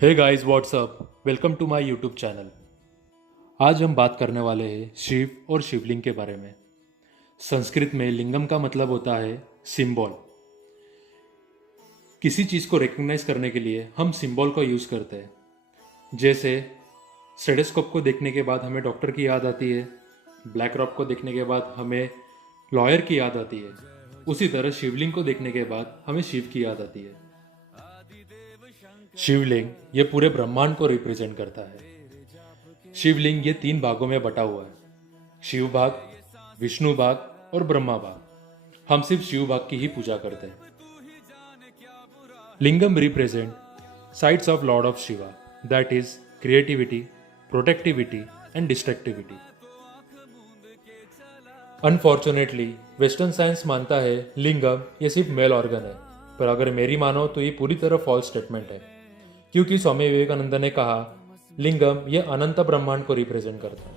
Hey guys what's up, welcome to my YouTube channel. आज हम बात करने वाले हैं शिव और शिवलिंग के बारे में। संस्कृत में लिंगम का मतलब होता है सिंबल। किसी चीज़ को रिकग्नाइज करने के लिए हम सिंबल का यूज़ करते हैं। जैसे स्टेथोस्कोप को देखने के बाद हमें डॉक्टर की याद आती है, ब्लैक रॉक को देखने के बाद हमें लॉयर की याद आती है। उसी तरह शिवलिंग को देखने के बाद हमें शिव की याद आती है। शिवलिंग ये पूरे ब्रह्मांड को रिप्रेजेंट करता है। शिवलिंग ये 3 भागों में बटा हुआ है, शिव भाग, विष्णु भाग और ब्रह्मा भाग। हम सिर्फ शिव भाग की ही पूजा करते हैं। Lingam represent sides of Lord of Shiva, that is creativity, protectivity and destructivity. Unfortunately western science मानता है लिंगम ये सिर्फ मेल ऑर्गन है, पर अगर मेरी मानो तो ये पूरी तरह फॉल्स स्टेटमेंट है, क्योंकि स्वामी विवेकानंद ने कहा लिंगम ये अनंत ब्रह्मांड को रिप्रेजेंट करता है।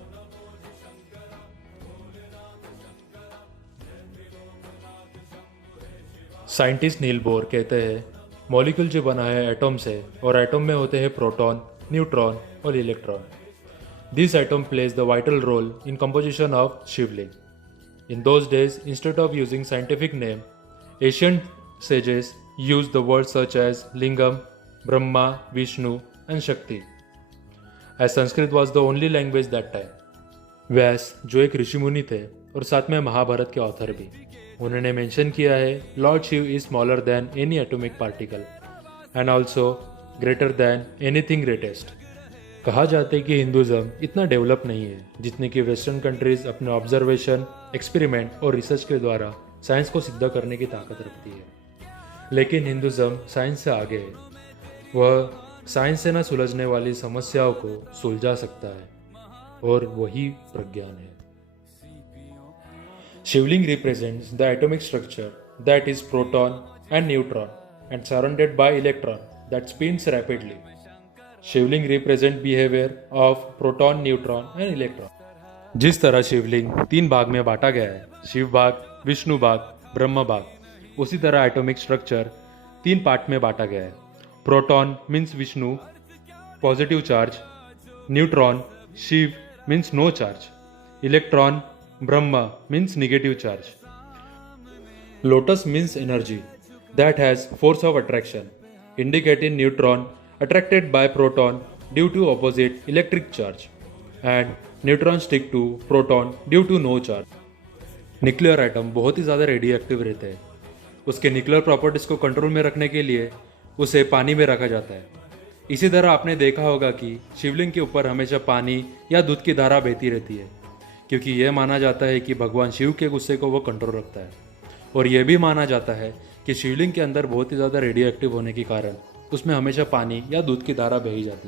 साइंटिस्ट नील बोर कहते हैं मॉलिक्यूल जो बना है एटम से, और एटम में होते हैं प्रोटॉन, न्यूट्रॉन और electron. This atom plays the vital role in composition of Shivling. In those days, instead of using scientific name, ancient sages used the words such as Lingam, Brahma, Vishnu and Shakti, as Sanskrit was the only language that time. व्यास जो एक ऋषि मुनि थे और साथ में महाभारत के author भी, उन्होंने मेंशन किया है lord Shiva is smaller than any atomic particle and also greater than anything greatest. कहा जाता है कि हिंदुज़म इतना डेवलप नहीं है जितने कि वेस्टर्न कंट्रीज अपने ऑब्जर्वेशन, एक्सपेरिमेंट और रिसर्च के द्वारा साइंस को सिद्ध करने की ताकत रखती है। लेकिन हिंदुज़म साइंस से आगे है। वह साइंस से न सुलझने वाली समस्याओं को सुलझा सकता है, और वही प्रज्ञान है। Shivling represents the atomic structure that is proton and neutron and surrounded by electron that spins rapidly. Shivling represent behaviour of proton, neutron and electron. जिस तरह शिवलिंग 3 भाग में बांटा गया है, शिव भाग, विष्णु भाग, ब्रह्म भाग, उसी तरह एटॉमिक स्ट्रक्चर 3 पार्ट में बांटा गया है। Proton means Vishnu, positive charge, neutron Shiva means no charge, electron Brahma means negative charge. Lotus means energy that has force of attraction, indicating neutron attracted by proton due to opposite electric charge and neutron stick to proton due to no charge. Nuclear atom बहुत ही ज़्यादा radio active रहते हैं। उसके nuclear properties को control में रखने के लिए उसे पानी में रखा जाता है। इसी तरह आपने देखा होगा कि शिवलिंग के ऊपर हमेशा पानी या दूध की धारा बहती रहती है, क्योंकि यह माना जाता है कि भगवान शिव के गुस्से को वो कंट्रोल रखता है। और यह भी माना जाता है कि शिवलिंग के अंदर बहुत ही ज़्यादा रेडियो एक्टिव होने के कारण उसमें हमेशा पानी या दूध की धारा बही जाती है।